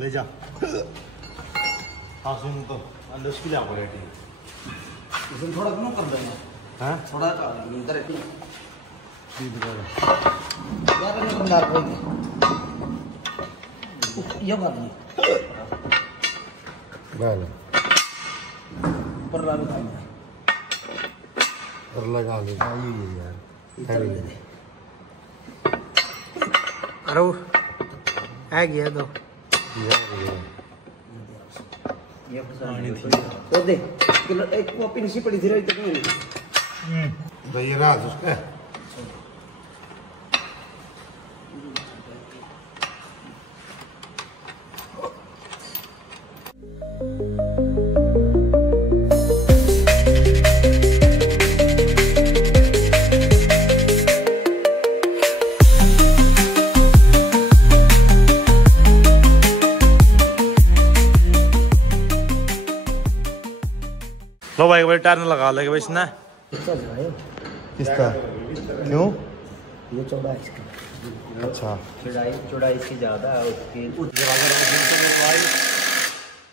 ले जा। हाँ सुन तो अंदर उसकी ले पड़ेगी इसमें थोड़ा क्यों कर देना हैं थोड़ा इधर है यार ये बंदा कोई ये बात नहीं बाल पर लगा और लगा ले ये यार अरे आ गया तो ये तो दे किलो एक कॉपी नीचे पड़ी थी तक नहीं तो ये रात उसका लो भाई भाई टायर लगा लेगा भाई इसने किसका क्यों ये चौड़ा इसका अच्छा चौड़ाई इसकी ज्यादा है उसकी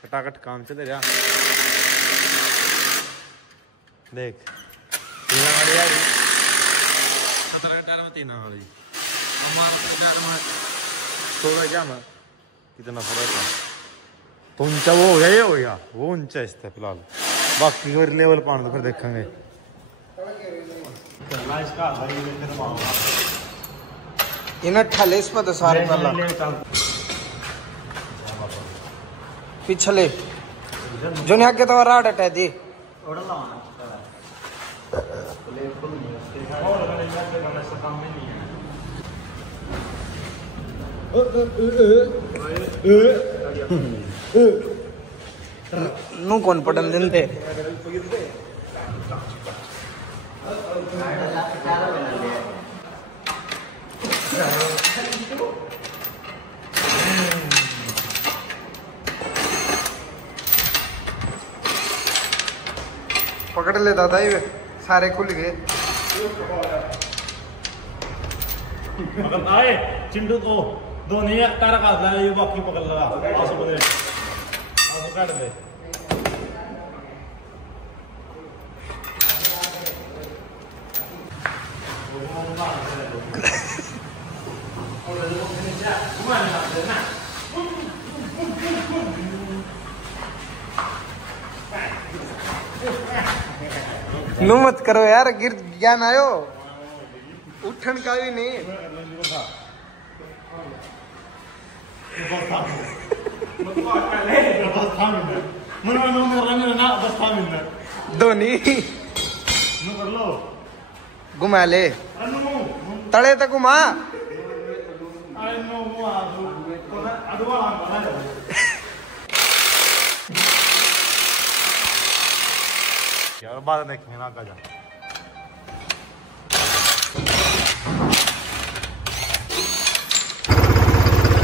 फटाफट काम चले जा देख टायर में 3 वाली थोड़ा क्या ना कितना फर्क है तो ऊंचा वो हो गया ये हो गया वो ऊंचा इस फिलहाल बाकी लेवल पाने तो फिर देखेंगे इन्हें ठले इस पर सारे पिछले जो नहीं आगे तो राड हटा दी नू कौन पटन दिन थे पकड़ ले दादा ये सारे खुल गए आए चिंटू तो दो नहीं है तारा काट लगा ये बाकी पकड़ लगा आसो बदले आसो काट ले नू मत करो यार गिर ज्ञान आयो उठन का भी नहीं धोनी घुमा ले तले तक घुमा यार बाद देखेंगे ना का जा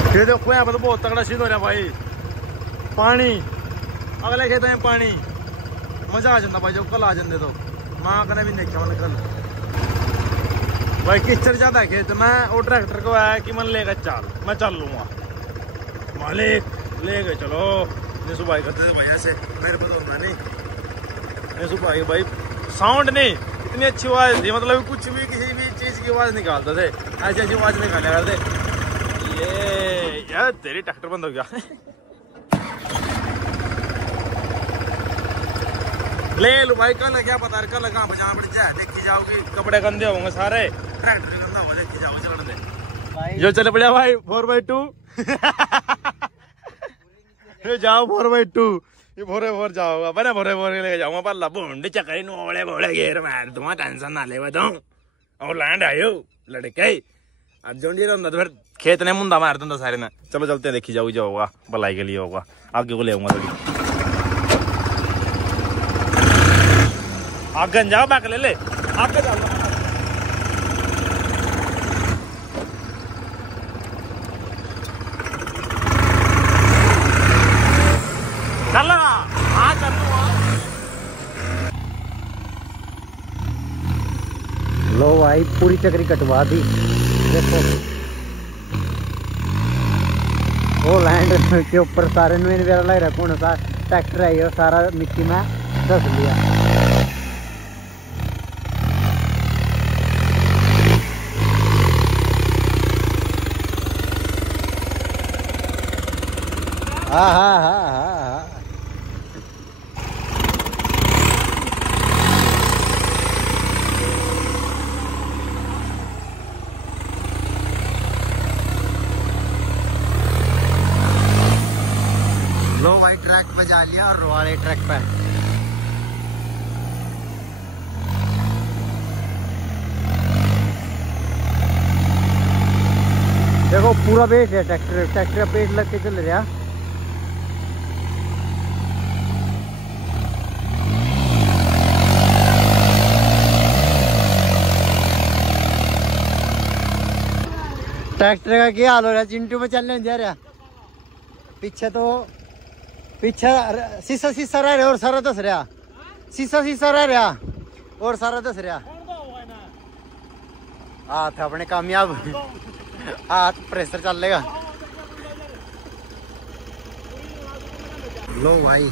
ये देखो यहाँ पर तो बहुत तगड़ा सीन हो रहा है भाई पानी अगले खेत में पानी मजा आ जाता भाई जब कल आ जाते तो माँ कने भी देखा मैंने कल भाई कीचड़ ज्यादा खेत में और ट्रैक्टर को आया कि मन लेगा चाल मैं चल लूंगा मालिक ले गए चलो सुबह करते थे भाई ऐसे मेरे को तो नहीं भाई भाई साउंड नहीं इतनी अच्छी आवाज थी मतलब कुछ भी किसी भी चीज की आवाज निकालते थे ऐसी ऐसी आवाज निकाले करते ये यार तेरी ट्रैक्टर बंद हो गया ले लो भाई कल क्या पता कल कहाँ बजाना पड़ जाए देखी जाओगे कपड़े गंदे होंगे सारे ट्रैक्टर गंदा होगा देखी जाओ चलने दे जो चले पड़ा भाई 4x2 जाओ 4x2 ये भोरे भोर जाओगा बने भोरे भोर लेके जाऊंगा पर लबुंड चकरी नोड़े बोले घेर मार दूंगा टेंशन ना ले बताऊं और लैंड आयो लड़के आज जोंडी रहता तो फिर खेत ने मुंडा मार दूंगा सारे ने चलो चलते हैं देखी जाओ जो होगा भलाई के लिए होगा आगे को ले आऊंगा थोड़ी आगे जाओ बैक ले ले आगे जाओ चल हाँ चल लो भाई पूरी चक्री कटवा दी देखो वो लैंड के ऊपर सारे मेरा लग रहा है कौन सा ट्रैक्टर है ये सारा मिट्टी में धस लिया। हाँ हाँ हाँ हाँ हाँ। लो भाई ट्रैक पे जा लिया और रोहाड़े ट्रैक पे देखो पूरा वेट है ट्रैक्टर पेट लग के चल रहा। ट्रैक्टर का क्या हाल हो रहा है चिंटू में चलने जा रहा पीछे तो पीछे शीशा शीशा रह रहा और सारा दस रहा शीशा शीशा रह रहा और सारा दस रहा। हाथ अपने कामयाब हाथ प्रेशर चल लेगा। लो भाई